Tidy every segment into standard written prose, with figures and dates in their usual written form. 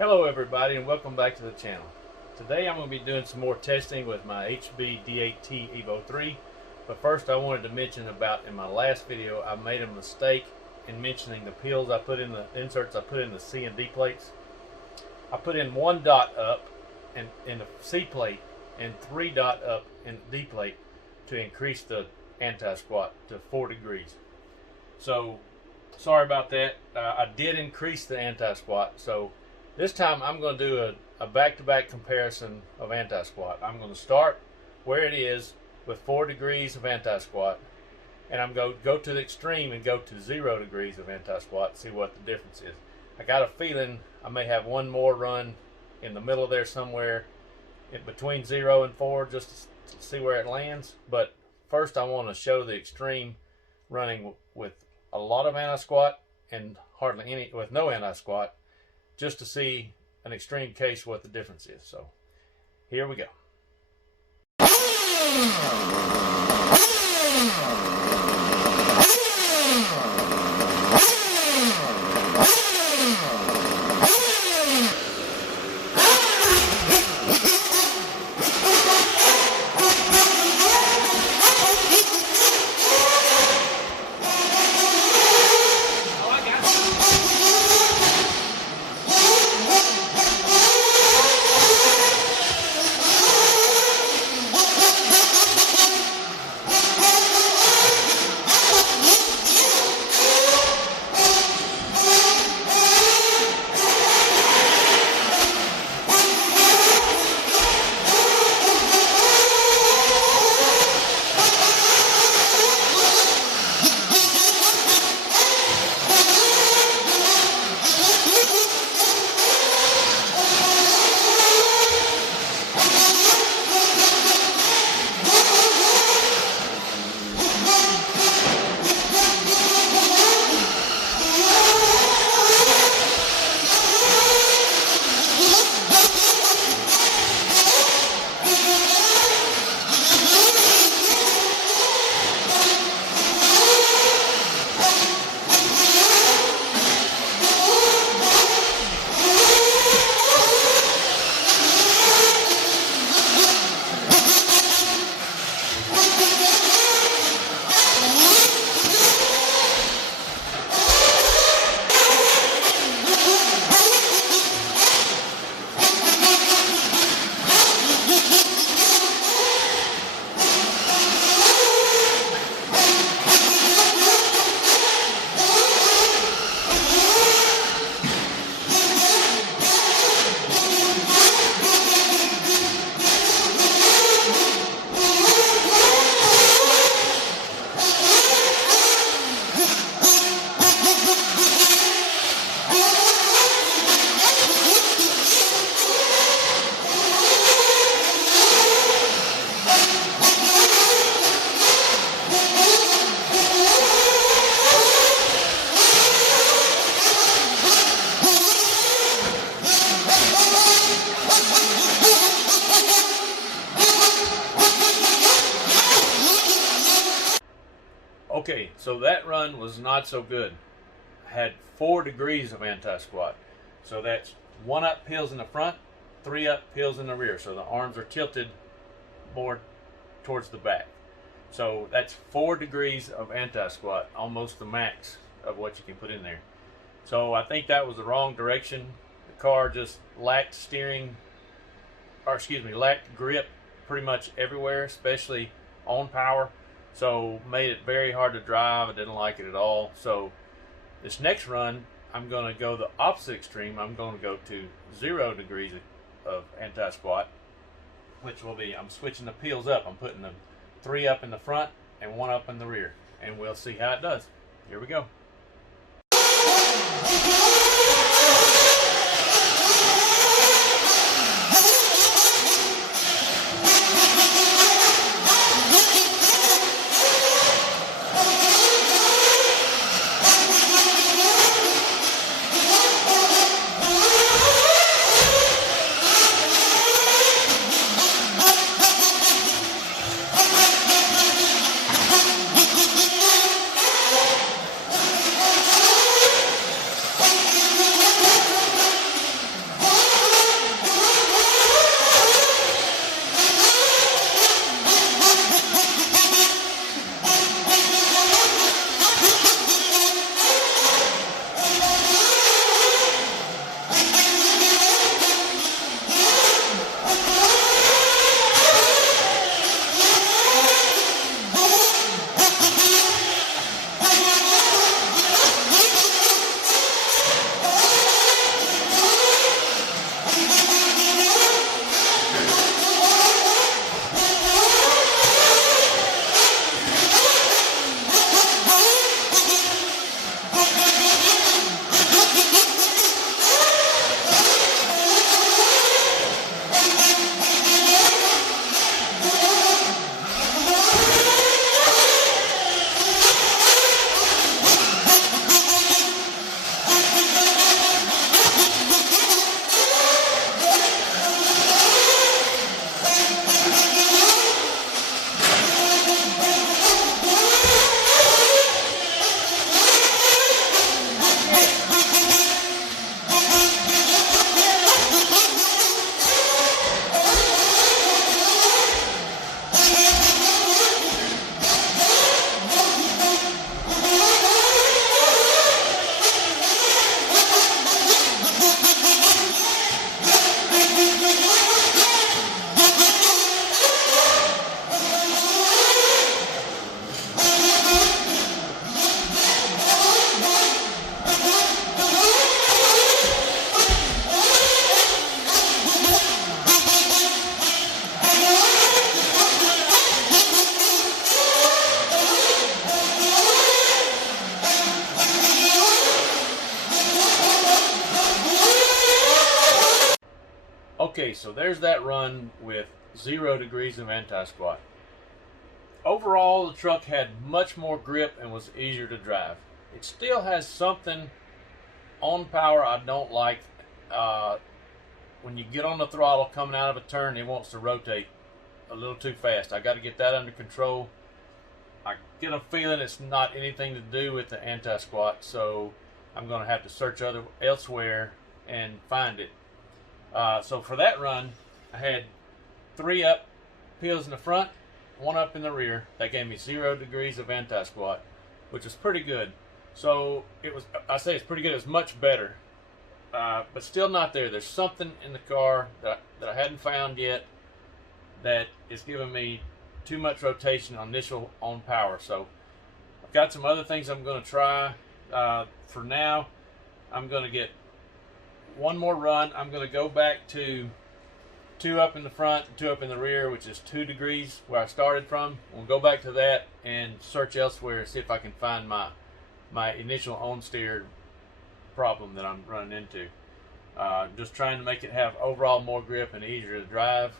Hello everybody and welcome back to the channel. Today I'm going to be doing some more testing with my Racing D8T Evo3. But first I wanted to mention about in my last video I made a mistake in mentioning the pills I put in the inserts I put in the C and D plates. I put in 1 dot up in the C plate and 3 dot up in the D plate to increase the anti-squat to 4 degrees. So sorry about that. I did increase the anti-squat, so this time I'm going to do a back-to-back comparison of anti-squat. I'm going to start where it is with 4 degrees of anti-squat, and I'm going to go to the extreme and go to 0 degrees of anti-squat, see what the difference is. I got a feeling I may have one more run in the middle there somewhere in between 0 and 4 just to see where it lands. But first I want to show the extreme running with a lot of anti-squat and hardly any with no anti-squat, just to see an extreme case what the difference is. So here we go. Okay, so that run was not so good. I had 4 degrees of anti-squat. So that's 1 up pills in the front, 3 up pills in the rear. So the arms are tilted more towards the back. So that's 4 degrees of anti-squat, almost the max of what you can put in there. So I think that was the wrong direction. The car just lacked lacked grip pretty much everywhere, especially on power. So made it very hard to drive. I didn't like it at all. So this next run I'm going to go the opposite extreme. I'm going to go to 0 degrees of anti-squat, which will be, I'm switching the pills up. I'm putting the 3 up in the front and 1 up in the rear, and we'll see how it does. Here we go. Okay, so there's that run with 0 degrees of anti-squat. Overall, the truck had much more grip and was easier to drive. It still has something on power I don't like. When you get on the throttle coming out of a turn, it wants to rotate a little too fast. I got to get that under control. I get a feeling it's not anything to do with the anti-squat, so I'm going to have to search elsewhere and find it. So for that run, I had 3 up peels in the front, 1 up in the rear. That gave me 0 degrees of anti-squat, which is pretty good. So it was, I say it's pretty good, it's much better, but still not there. There's something in the car that I hadn't found yet that is giving me too much rotation on initial on power. So I've got some other things I'm going to try. For now, I'm going to get one more run. I'm going to go back to 2 up in the front, 2 up in the rear, which is 2 degrees where I started from. We'll go back to that and search elsewhere, see if I can find my initial on steer problem that I'm running into. Just trying to make it have overall more grip and easier to drive.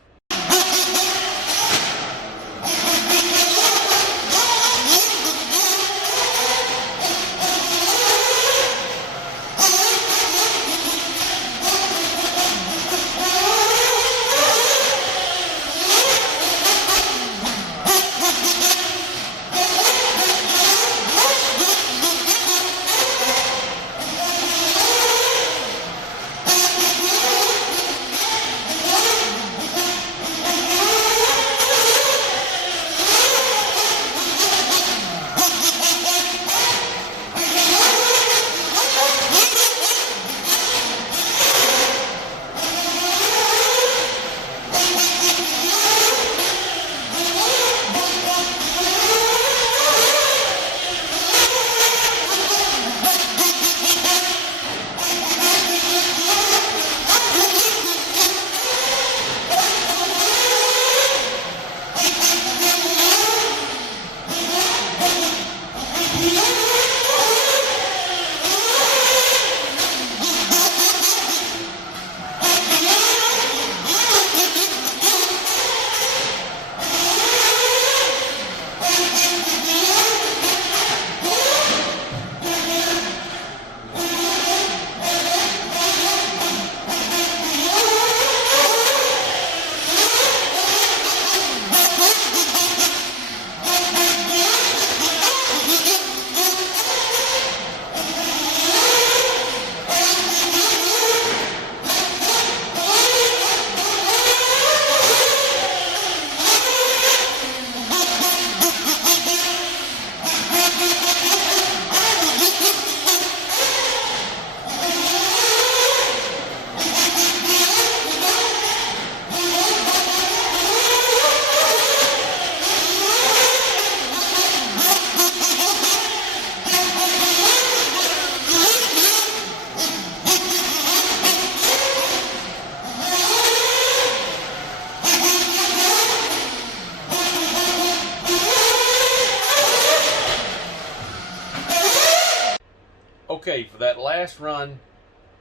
Okay, for that last run,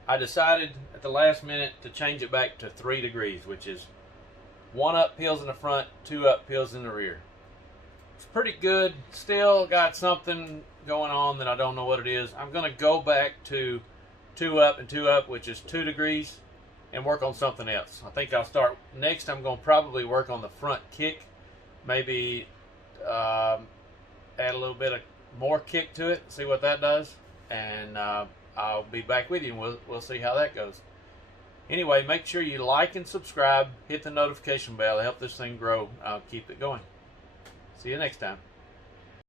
I decided at the last minute to change it back to 3 degrees, which is 1 up peels in the front, 2 up peels in the rear. It's pretty good. Still got something going on that I don't know what it is. I'm going to go back to 2 up and 2 up, which is 2 degrees, and work on something else. I think I'll start next. I'm going to probably work on the front kick, maybe add a little bit of more kick to it, see what that does, and I'll be back with you, and we'll see how that goes. Anyway, make sure you like and subscribe, hit the notification bell to help this thing grow. I'll keep it going. See you next time.